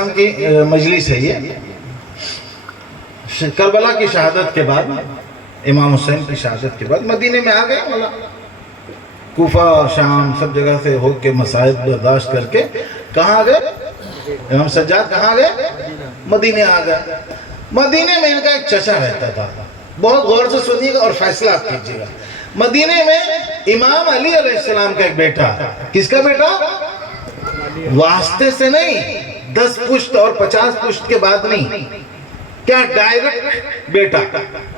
السلام کی مجلس ہے یہ. کربلا کی شہادت کے بعد، امام حسین کی شہادت کے بعد مدینے میں آ گئے. مولا کوفہ شام سب جگہ سے ہو کے مصائب برداشت کر کے کہاں آ گئے؟ امام سجاد کہاں گئے؟ مدینے آ گئے. مدینے میں ان کا ایک چچا رہتا تھا. بہت غور سے سنیے گا اور فیصلہ آپ کیجیے گا. مدینے میں امام علی علیہ السلام کا ایک بیٹا. کس کا بیٹا؟ واسطے سے نہیں، 10 پشت اور 50 پشت کے بعد نہیں. کیا ڈائریکٹ بیٹا،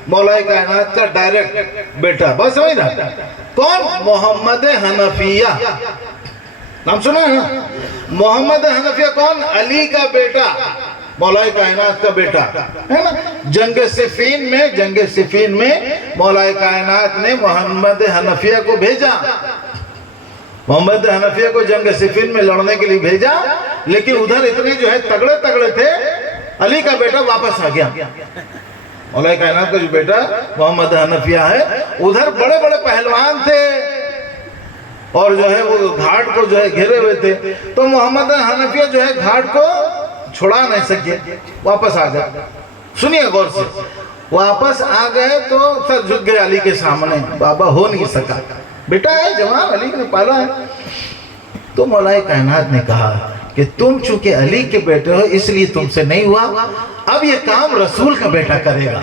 مولا کائنات کا ڈائریکٹ بیٹا. بس سمجھ رہا؟ کون؟ محمد حنفیہ. نام سنا ہے نا؟ محمد حنفیہ کون؟ علی کا بیٹا، مولا کائنات کا بیٹا ہے نا. جنگ صفین میں مولا کائنات نے محمد حنفیہ کو بھیجا. محمد حنفیہ کو جنگ صفین میں لڑنے کے لیے بھیجا، لیکن ادھر اتنے جو ہے تگڑے تھے. علی کا بیٹا واپس آ گیا. مولا کائنات کا جو بیٹا محمد حنفیہ ہے، ادھر بڑے بڑے پہلوان تھے اور جو ہے وہ گھاٹ کو جو ہے گھیرے ہوئے تھے. تو محمد حنفیہ جو ہے گھاٹ کو چھڑا نہیں سکے، واپس آ گئے. سنیے غور سے. واپس آ گئے تو سر جھک گئے علی کے سامنے. بابا ہو نہیں سکا، بیٹا ہے جوان، علی نے پالا ہے. تو مولا کائنات نے کہا کہ تم چونکہ علی کے بیٹے ہو اس لیے تم سے نہیں ہوا، اب یہ کام رسول کا بیٹا کرے گا.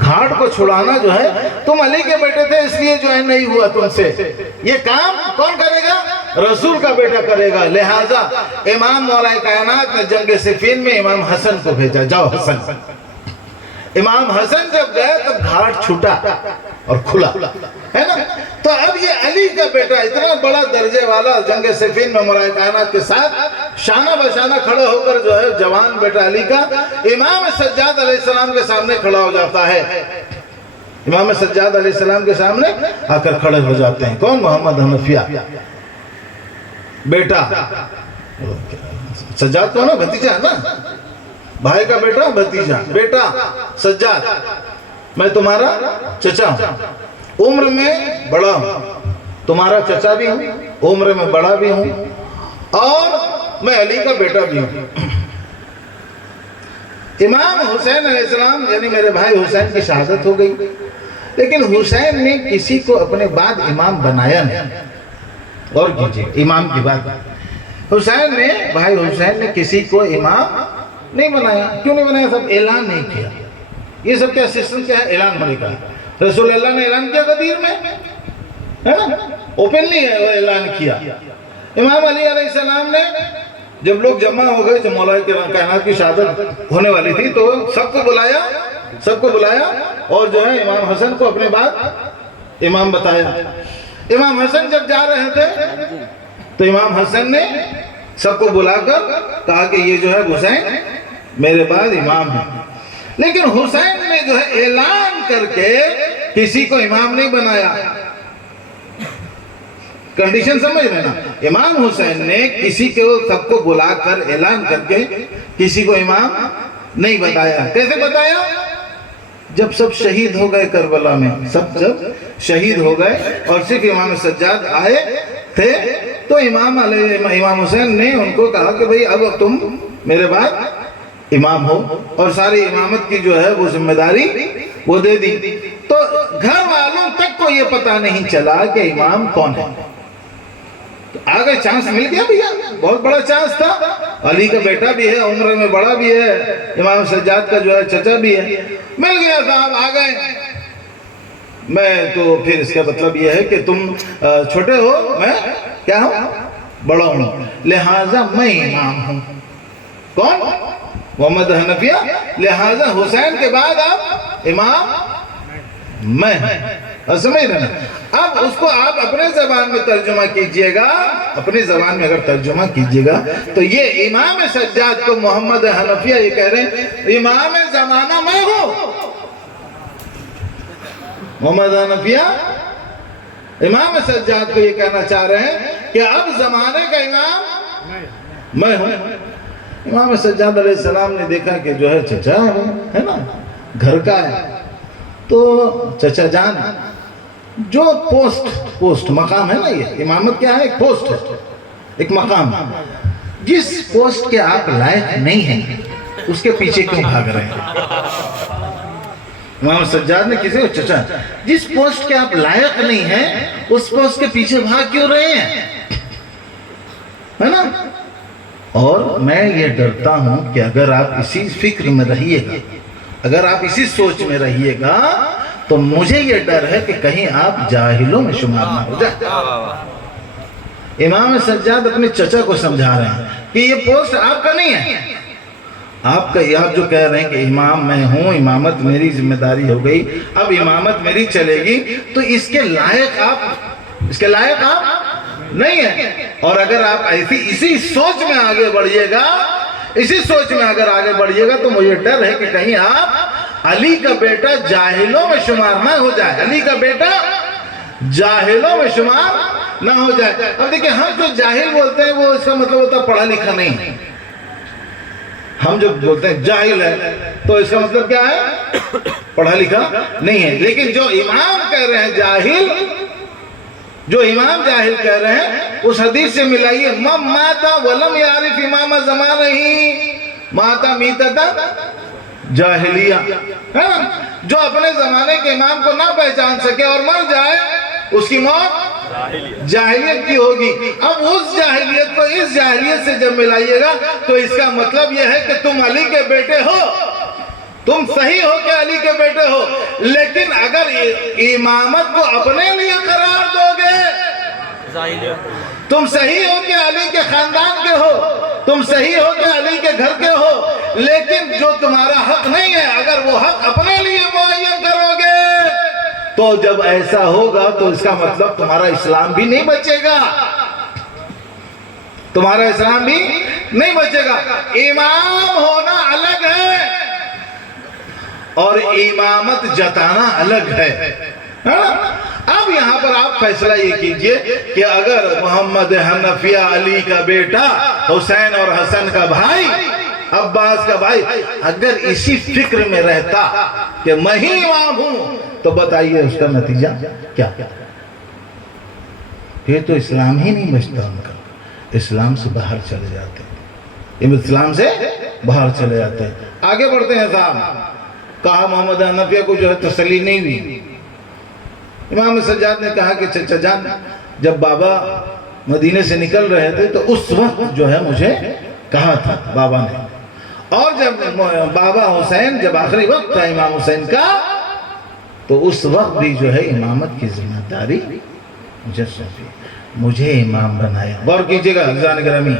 گھاٹ کو چھڑانا جو ہے، تم علی کے بیٹے تھے اس لیے جو ہے نہیں ہوا تم سے. یہ کام کون کرے گا؟ رسول کا بیٹا کرے گا. لہٰذا امام مولا کائنات نے جنگ صفین میں امام حسن کو بھیجا. جاؤ حسن. امام حسن جب گئے تب گھاٹ چھوٹا اور کھلا ہے نا. تو اب یہ علی کا بیٹا اتنا بڑا درجے والا جنگ صفین میں مولا کائنات کے ساتھ شانہ بشانہ کھڑا ہو کر جو ہے جوان بیٹا علی کا امام سجاد علیہ السلام کے سامنے کھڑا ہو جاتا ہے. امام سجاد علیہ السلام کے سامنے آ کر کھڑے ہو جاتے ہیں. کون؟ محمد حنفیہ بیٹا. سجاد کون ہے؟ بھتیجا ہے نا، بھائی کا بیٹا بھتیجا. بیٹا سجاد، میں تمہارا چچا ہوں، عمر میں بڑا ہوں، تمہارا چچا بھی ہوں، عمر میں بڑا بھی ہوں، اور میں علی کا بیٹا بھی ہوں. امام حسین علیہ السلام یعنی میرے بھائی حسین کی شہادت ہو گئی، لیکن حسین نے کسی کو اپنے بعد امام بنایا نہیں. اور کیجئے امام کی بات. بھائی حسین نے کسی کو امام نہیں بنایا. کیوں نہیں بنایا؟ سب اعلان نہیں کیا. یہ سب کیا سسٹم کیا ہے؟ اعلان ہونے کا. رسول اللہ نے اعلان کیا غدیر میں، ہے نا، اوپنلی اعلان کیا. امام علی علیہ السلام نے جب لوگ جمع ہو گئے، جب مولا کائنات کی شہادت ہونے والی تھی تو سب کو بلایا اور جو ہے امام حسن کو اپنے بعد امام بتایا. امام حسن جب جا رہے تھے تو امام حسن نے سب کو بلا کر کہا کہ یہ جو ہے حسین میرے بعد امام ہے. لیکن حسین نے جو ہے اعلان کر کے کسی کو امام نہیں بنایا. کنڈیشن سمجھ رہے نا؟ امام حسین نے کسی کو سب کو بلا کر اعلان کر کے کسی کو امام نہیں بتایا. کیسے بتایا؟ جب سب شہید ہو گئے کربلا میں، سب جب شہید ہو گئے اور صرف امام سجاد آئے تھے تو امام حسین نے ان کو کہا کہ بھئی اب تم میرے بعد امام ہو، اور ساری امامت کی جو ہے وہ ذمہ داری وہ دے دی. تو گھر والوں تک کو یہ پتا نہیں چلا کہ امام کون ہے. تو آگے چانس مل گیا بھیا، بہت بڑا چانس تھا. علی کا بیٹا بھی ہے، عمر میں بڑا بھی ہے، امام سجاد کا جو ہے چچا بھی ہے. مل گیا صاحب، آ گئے. میں تو پھر اس کا مطلب یہ ہے کہ تم چھوٹے ہو، میں کیا ہوں؟ بڑا ہوں، لہٰذا میں امام ہوں. کون؟ محمد حنفیہ. لہٰذا حسین کے بعد اب امام میں. سمجھ رہے نا؟ اب اس کو آپ اپنے زبان میں ترجمہ کیجئے گا. اپنی زبان میں اگر ترجمہ کیجئے گا تو یہ امام سجاد کو محمد حنفیہ یہ کہہ رہے ہیں امام زمانہ میں ہوں. محمد حنفیہ امام سجاد کو یہ کہنا چاہ رہے ہیں کہ اب زمانے کا امام میں ہوں. امام سجاد علیہ السلام نے دیکھا کہ جو ہے چچا ہے نا، گھر کا ہے، تو چچا جان جو پوسٹ مقام ہے نا، یہ امامت کیا ہے؟ ایک پوسٹ ہے، ایک مقام. جس پوسٹ کے آپ لائق نہیں ہیں اس کے پیچھے کیوں بھاگ رہے ہیں؟ امام سجاد نے کسی کو چچا جس پوسٹ کے آپ لائق نہیں ہیں اس پوسٹ کے پیچھے بھاگ کیوں رہے ہیں؟ ہے نا؟ اور میں یہ ڈرتا ہوں کہ اگر آپ اسی فکر میں رہیے گا، اگر آپ اسی سوچ میں رہیے گا تو مجھے یہ ڈر ہے کہ کہیں آپ جاہلوں میں شمار نہ ہو جائے۔ امام سجاد اپنے چچا کو سمجھا رہے ہیں کہ یہ پوسٹ آپ کا نہیں ہے، آپ جو کہہ رہے ہیں کہ امام میں ہوں، امامت میری ذمہ داری ہو گئی، اب امامت میری چلے گی، تو اس کے لائق آپ نہیں ہیں۔ اور اگر آپ اسی سوچ میں آگے بڑھیے گا، اسی سوچ میں اگر آگے بڑھیے گا تو مجھے ڈر ہے کہ کہیں آپ علی کا بیٹا جاہلوں میں شمار نہ ہو جائے، علی کا بیٹا جاہلوں میں شمار نہ ہو جائے۔ اب دیکھیں، ہم جو جاہل بولتے ہیں وہ اس کا مطلب ہوتا ہے پڑھا لکھا نہیں۔ ہم جو بولتے ہیں جاہل ہے تو اس کا مطلب کیا ہے؟ پڑھا لکھا نہیں ہے۔ لیکن جو امام کہہ رہے ہیں جاہل، جو امام جاہل کہہ رہے ہیں، اس حدیث سے ملائیے، من ماتا ولم یعرف امام زمانہ ماتا میتتا جاہلیہ، جو اپنے زمانے کے امام کو نہ پہچان سکے اور مر جائے، اس کی موت جاہلیت کی ہوگی۔ اب اس جاہلیت کو اس جاہلیت سے جب ملائیے گا تو اس کا مطلب یہ ہے کہ تم علی کے بیٹے ہو، تم صحیح ہو کہ علی کے بیٹے ہو، لیکن اگر امامت کو اپنے لیے قرار دو گے، تم صحیح ہو کہ علی کے خاندان کے ہو، تم صحیح ہو کہ علی کے گھر کے ہو، لیکن جو تمہارا حق نہیں ہے اگر وہ حق اپنے لیے معین کرو گے تو جب ایسا ہوگا تو اس کا مطلب تمہارا اسلام بھی نہیں بچے گا، تمہارا اسلام بھی نہیں بچے گا۔ امام ہونا الگ ہے اور امامت جتانا الگ ہے۔ اب یہاں پر آپ فیصلہ یہ کیجئے کہ اگر محمد حنفیہ علی کا بیٹا، حسین اور حسن کا بھائی، عباس کا بھائی، اگر اسی فکر میں رہتا کہ میں ہی امام ہوں تو بتائیے اس کا نتیجہ کیا؟ یہ تو اسلام ہی نہیں بچتا ان کا، اسلام سے باہر چلے جاتے ہیں، اسلام سے باہر چلے جاتے ہیں۔ آگے بڑھتے ہیں صاحب، کہا محمد حنفیہ کو جو ہے تسلی نہیں ہوئی۔ امام سجاد نے کہا کہ چچا جان، جب بابا مدینے سے نکل رہے تھے تو اس وقت جو ہے مجھے کہا تھا بابا نے، اور جب بابا حسین، جب آخری وقت تھا امام حسین کا، تو اس وقت بھی جو ہے امامت کی ذمہ داری مجھے سونپی، مجھے امام بنایا۔ غور کیجئے گا عزیزان گرامی،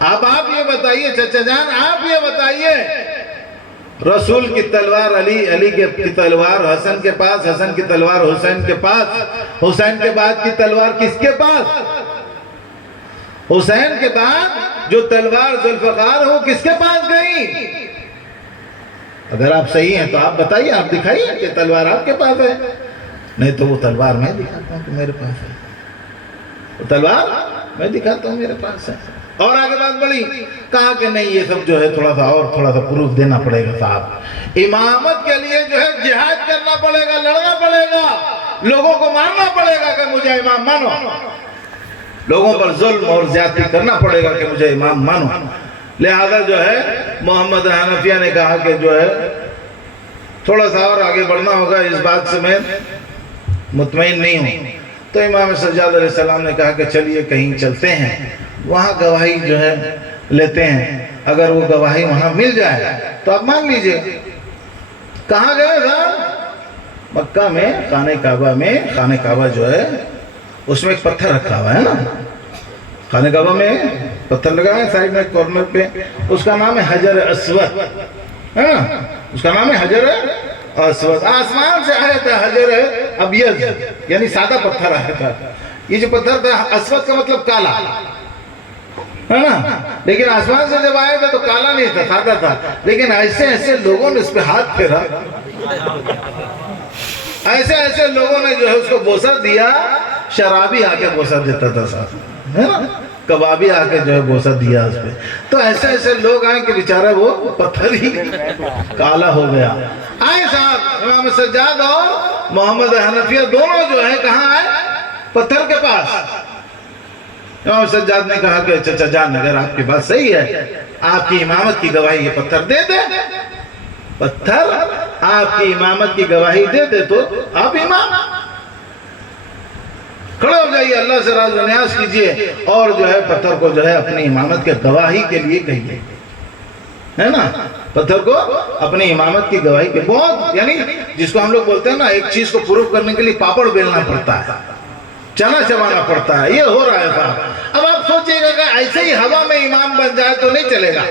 اب آپ یہ بتائیے چچا جان، آپ یہ بتائیے، رسول کی تلوار علی کی تلوار حسن کے پاس، حسن کی تلوار حسین کے پاس، حسین کے بعد کی تلوار کس کے پاس؟ حسین کے بعد جو تلوار ذوالفقار ہو کس کے پاس گئی؟ اگر آپ صحیح ہیں تو آپ بتائیے، آپ دکھائیے کہ تلوار آپ کے پاس ہے، نہیں تو وہ تلوار میں دکھاتا ہوں کہ میرے پاس ہے، وہ تلوار میں دکھاتا ہوں میرے پاس ہے۔ اور آگے بات بڑھی، کہا کہ نہیں یہ سب جو ہے تھوڑا سا پروف دینا پڑے گا صاحب، امامت کے لیے جو ہے جہاد کرنا پڑے گا، لڑنا پڑے گا، لوگوں کو مارنا پڑے گا کہ مجھے امام مانو، لوگوں پر ظلم اور زیادتی کرنا پڑے گا کہ مجھے امام مانو۔ لہذا جو ہے محمد حنفیہ نے کہا کہ جو ہے تھوڑا سا اور آگے بڑھنا ہوگا، اس بات سے میں مطمئن نہیں ہوں۔ تو امام سجاد علیہ السلام نے کہا کہ چلیے کہیں چلتے ہیں، وہاں گواہی جو ہے لیتے ہیں، اگر وہ گواہی وہاں مل جائے تو آپ مان لیجئے۔ کہاں گئے صاحب؟ مکہ میں خانہ کعبہ میں، خانہ کعبہ جو ہے اس میں ایک پتھر رکھا ہوا ہے نا، خانہ کعبہ میں پتھر لگا ہے سائیڈ میں کارنر پہ، اس کا نام ہے حجر اسود، اس کا نام ہے حجر اسود، آسمان سے آیا تھا حجر ابیض، یعنی سادہ پتھر آیا تھا۔ یہ جو پتھر تھا اسود کا مطلب کالا ہے نا، لیکن آسمان سے جب آیا تھا تو کالا نہیں تھا، سادہ تھا، لیکن ایسے ایسے لوگوں نے اس پہ ہاتھ پھیرا، ایسے ایسے لوگوں نے جو ہے اس کو بوسہ دیا، شرابی آ کے بوسہ دیتا تھا صاحب، ہے نا، کبابی آ کے جو ہے بوسہ دیا اس پہ، تو ایسے ایسے لوگ آئے کہ بیچارہ وہ پتھر ہی کالا ہو گیا۔ آئے صاحب امام سجاد اور محمد حنفیہ دونوں جو ہے کہاں آئے؟ پتھر کے پاس۔ امام سجاد نے کہا کہ چچا جان اگر آپ کی بات صحیح ہے، آپ کی امامت کی گواہی یہ پتھر دے دے، پتھر آپ کی امامت کی گواہی دے دے تو آپ امام کھڑے ہو جائیے، اللہ سے راز و نیاز کیجئے اور جو ہے پتھر کو جو ہے اپنی امامت کے گواہی کے لیے کہیے، ہے نا؟ پتھر کو اپنی امامت کی گواہی کے بہت، یعنی جس کو ہم لوگ بولتے ہیں نا ایک چیز کو پروف کرنے کے لیے پاپڑ بیلنا پڑتا ہے، چنا چبانا پڑتا ہے، یہ ہو رہا ہے صاحب۔ اب آپ سوچئے گا کہ ایسے ہی ہوا میں امام بن جائے تو نہیں چلے گا،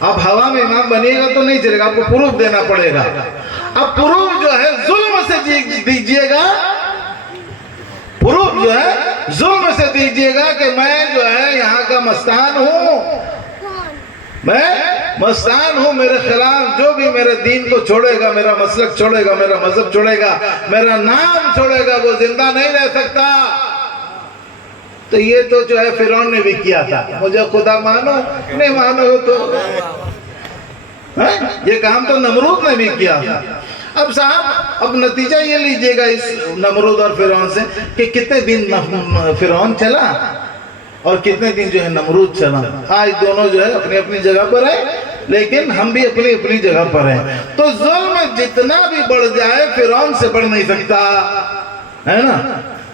اب ہوا میں امام بنیے گا تو نہیں چلے گا، آپ کو پروف دینا پڑے گا۔ اب پروف جو ہے ظلم سے دیجئے گا، پروف جو ہے ظلم سے دیجئے گا کہ میں جو ہے یہاں کا مستان ہوں، میں مستان ہوں، میرے خلاف جو بھی میرے دین کو چھوڑے گا، میرا مسلک چھوڑے گا، میرا مذہب چھوڑے گا، میرا نام چھوڑے گا، وہ زندہ نہیں رہ سکتا۔ تو یہ تو جو ہے فرعون نے بھی کیا تھا، مجھے خدا مانو نہیں مانو تو یہ کام تو نمرود نے بھی کیا تھا۔ اب صاحب اب نتیجہ یہ لیجئے گا اس نمرود اور فرعون سے کہ کتنے دن فرعون چلا اور کتنے دن جو ہے نمرود چلا۔ آج دونوں جو ہے اپنی اپنی جگہ پر ہیں، لیکن ہم بھی اپنی اپنی جگہ پر ہیں۔ تو ظلم جتنا بھی بڑھ جائے فرعون سے بڑھ نہیں سکتا، ہے نا؟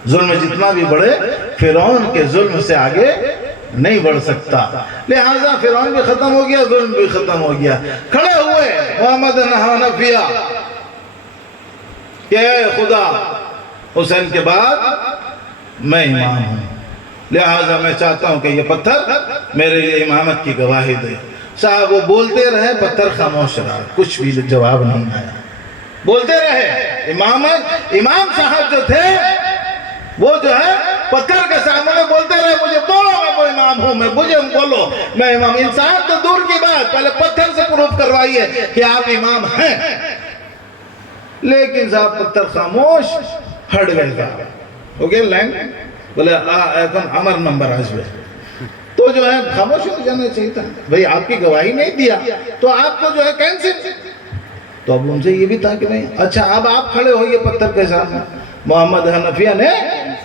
ظلم جتنا بھی بڑھے فرعون کے ظلم سے آگے نہیں بڑھ سکتا، لہٰذا فرعون بھی ختم ہو گیا، ظلم بھی ختم ہو گیا۔ کھڑے ہوئے محمد حنفیہ کہ اے خدا، حسین کے بعد میں امام ہوں، لہٰذا میں چاہتا ہوں کہ یہ پتھر میرے لیے امامت کی گواہی دے۔ صاحب وہ بولتے رہے، پتھر خاموش رہا، کچھ بھی جواب نہیں آیا، بولتے رہے۔ امام صاحب جو تھے وہ جو ہے پتھر کے سامنے بولتے رہے، مجھے بولو میں وہ امام ہوں، مجھے بولو میں امام۔ انسان تو دور کی بات، پہلے پتھر سے پروف کروائیے کہ آپ امام ہیں۔ لیکن صاحب پتھر خاموش، ہٹ گئے صاحب، ہو گیا لائن، بولے عمر نمبر آجوے، تو جو ہے خاموش ہو جانا چاہیے تھا، بھئی آپ کی گواہی نہیں دیا تو آپ کو جو ہے کینسل۔ تو اب ان سے یہ بھی تھا کہ نہیں، اچھا اب آپ کھڑے ہوئیے پتھر کے سامنے۔ محمد حنفیہ نے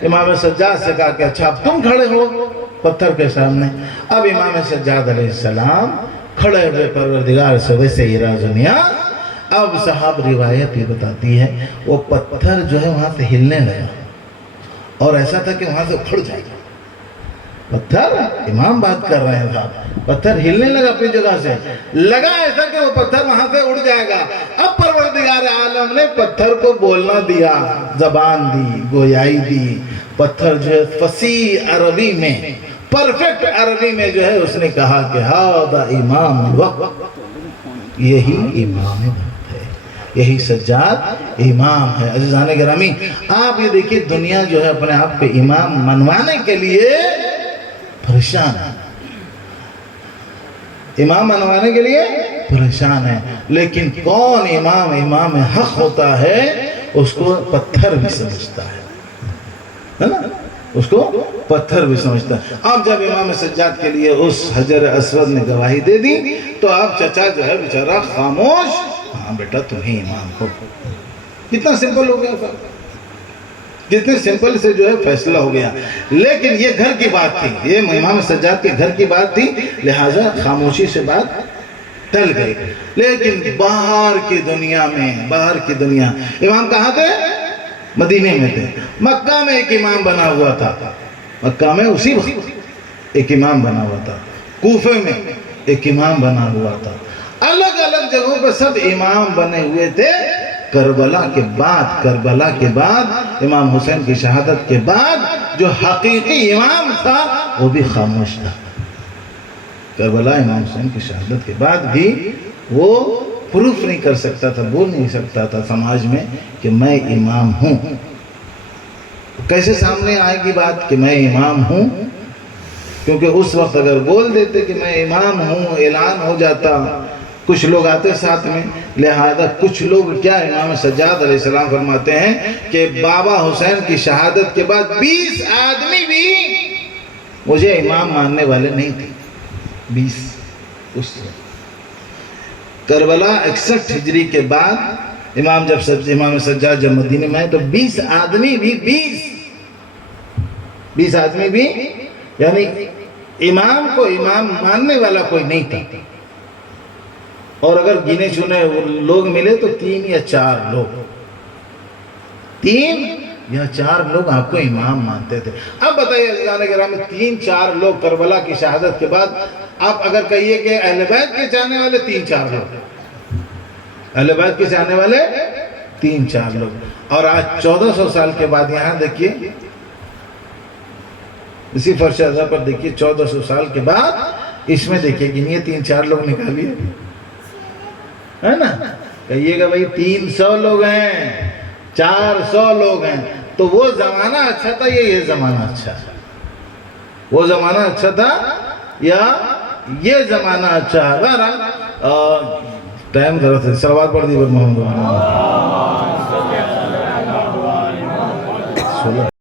امام سجاد سے کہا کہ اچھا اب تم کھڑے ہو پتھر کے سامنے۔ اب امام سجاد علیہ السلام کھڑے ہوئے پروردگار سے ویسے ہی راز و نیاز۔ اب صاحب روایت یہ بتاتی ہے وہ پتھر جو ہے وہاں سے ہلنے لگا، اور ایسا تھا کہ وہاں سے اکھڑ جائے گا پتھر۔ امام بات کر رہے ہیں صاحب، پتھر ہلنے لگا اپنی جگہ سے، لگا ایسا کہ وہ پتھر وہاں سے اڑ جائے گا۔ اب پروردگار عالم نے پتھر کو بولنا دیا، زبان دی، گویائی دی۔ پتھر جو ہے فصیح عربی میں، پرفیکٹ عربی میں جو ہے اس نے کہا کہ ہذا امام الوقت، یہی امام وقت ہے، یہی سجاد امام ہے۔ عزیزان گرامی آپ یہ دیکھیں، دنیا جو ہے اپنے آپ کو امام منوانے کے لیے پریشان ہے، امام منوانے کے لیے پریشان ہے، لیکن کون امام حق ہوتا ہے اس کو پتھر بھی سمجھتا ہے نا، اس کو پتھر بھی سمجھتا ہے۔ اب جب امام سجاد کے لیے اس حجر اسود نے گواہی دے دی تو اب چچا جو ہے بیچارہ خاموش، ہاں بیٹا تم ہی امام ہو۔ کتنا سمپل ہو گیا تھا، جتنے سمپل سے جو ہے فیصلہ ہو گیا۔ لیکن یہ گھر کی بات تھی، یہ امام سجاد کے گھر کی بات تھی، لہٰذا خاموشی سے بات ٹل گئی۔ لیکن باہر کی دنیا میں، باہر کی دنیا، امام کہاں تھے؟ مدینے میں تھے۔ مکہ میں ایک امام بنا ہوا تھا، مکہ میں اسی وقت ایک امام بنا ہوا تھا، کوفے میں ایک امام بنا ہوا تھا، الگ الگ جگہوں پہ سب امام بنے ہوئے تھے۔ کربلا کے بعد امام حسین کی شہادت کے بعد جو حقیقی امام تھا وہ بھی خاموش تھا۔ کربلا امام حسین کی شہادت کے بعد بھی وہ پروف نہیں کر سکتا تھا، بول نہیں سکتا تھا سماج میں کہ میں امام ہوں۔ کیسے سامنے آئے گی بات کہ میں امام ہوں؟ کیونکہ اس وقت اگر بول دیتے کہ میں امام ہوں، اعلان ہو جاتا، کچھ لوگ آتے ساتھ میں، لہذا کچھ لوگ کیا، امام سجاد علیہ السلام فرماتے ہیں کہ بابا حسین کی شہادت کے بعد 20 آدمی بھی مجھے امام ماننے والے نہیں تھے، 20 اس کربلا 61 ہجری کے بعد امام سجاد جب مدینے میں آئے تو 20 آدمی بھی 20 آدمی بھی، یعنی امام کو امام ماننے والا کوئی نہیں تھا، اور اگر گنے چنے لوگ ملے تو 3 یا 4 لوگ، 3 یا 4 لوگ آپ کو امام مانتے تھے۔ اب بتائیے عزیزان کرام، 3-4 لوگ کربلا کی شہادت کے بعد، آپ اگر کہیے کہ اہل بیت کے چاہنے والے 3-4 لوگ، اہل بیت کے چاہنے والے 3-4 لوگ، اور آج 1400 سال کے بعد یہاں دیکھیے اسی فرش ازا پر دیکھیے 1400 سال کے بعد اس میں دیکھیے گنیے 3-4 لوگ نکالیے، ہے نا؟ کہیے گا بھائی 300 لوگ ہیں، 400 لوگ ہیں، تو وہ زمانہ اچھا تھا یا یہ زمانہ اچھا ہے؟ وہ زمانہ اچھا تھا یا یہ زمانہ اچھا ہے؟ بہرحال ٹائم ضرورت ہے، صلوات پڑھ دی محمد